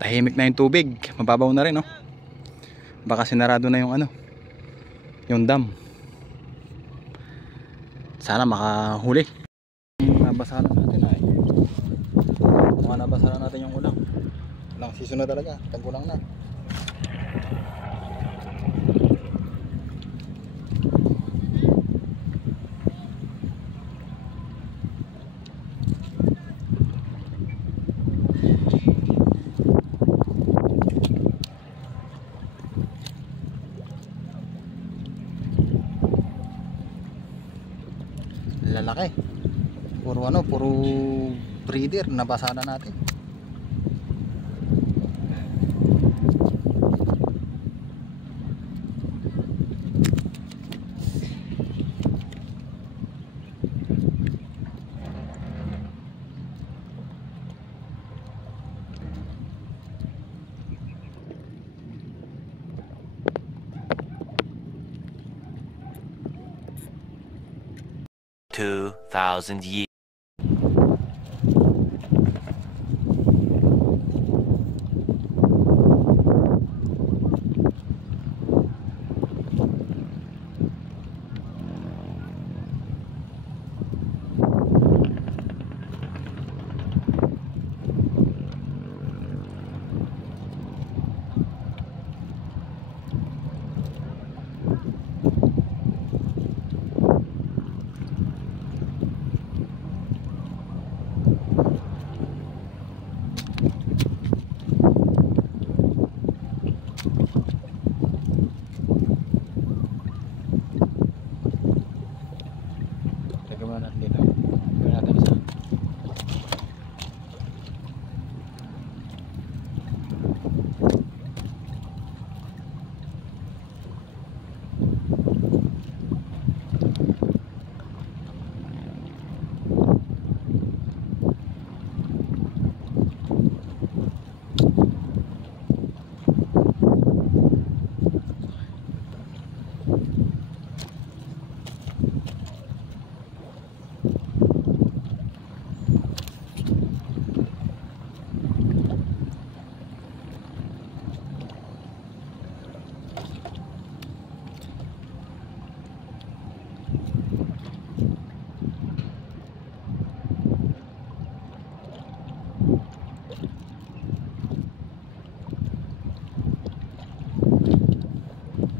tahimik na yung tubig, mababaw na rin, no? Baka sinarado na yung ano, yung dam. Sana makahuli. Nabasahan natin ay baka nabasahan natin yung ulang. Ulang season na talaga, tag-ulang na. Lalaki. Puro ano, puro breeder nabasa na natin. $2,000 years.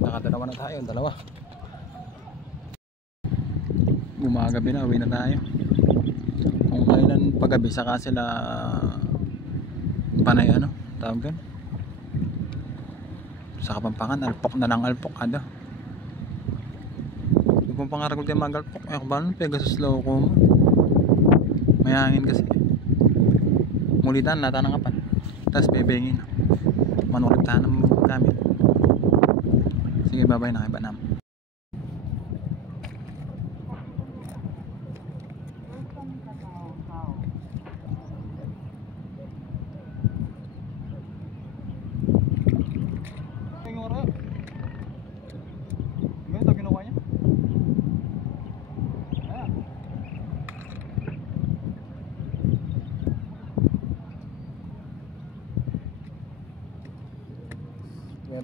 Nakadalawa na tayo, dalawa. Gumagabi na, uwi na tayo. Kung kailan paggabi saka sila panay ano, tawag doon. Sa Kapampangan, alpok na lang alpok ada. Yung pang pangaragol tayo mag-alpok, ay kung ba nun, Pegasus loko mo. May hangin kasi. Mulitan, nata ng kapan. Tapos bebengin. Manuliptahan ng gamit. Sige, babay na, iba naman.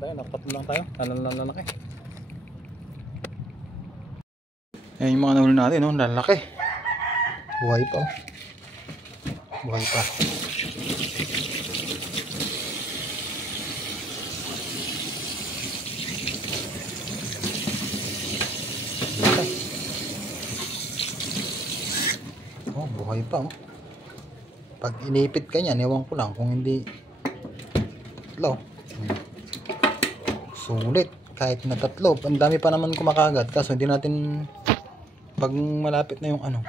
Tayo, nakatatlo lang tayo, lalaki. Ayan yung mga nahuli natin, no? Lalaki. Buhay pa, oh. Buhay pa. Lalaki. Oh, buhay pa, oh. Pag inipit ka niyan, ewan ko lang kung hindi tatlo. Sulit kahit na tatlo, ang dami pa naman kumakagat kaso hindi natin pag malapit na yung ano,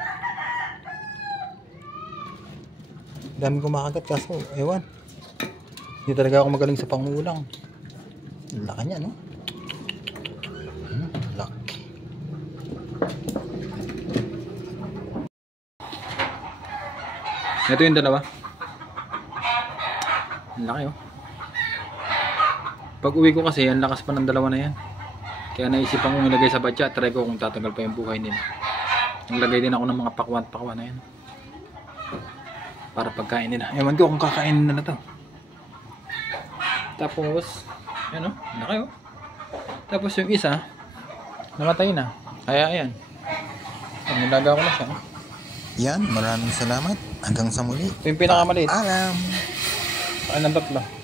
dami kumakagat kaso ewan, hindi talaga ako magaling sa pangulang. Laki niya, no? Laki. Ito yung dalawa, ang laki, oh. Pag uwi ko kasi, ang lakas pa ng dalawa na yan. Kaya naisipan kong ilagay sa batya at try ko kung tatagal pa yung buhay nila. Naglagay din ako ng mga pakwan na yan. Para pagkain nila. Ewan ko kung kakainin na to. Tapos, ano, laki oh. Tapos yung isa, namatay na. Kaya ayan. Nilaga ko na siya. Yan, maraming salamat. Hanggang sa muli. Ito yung pinakamaliit. Alam. Saan ng tatlo?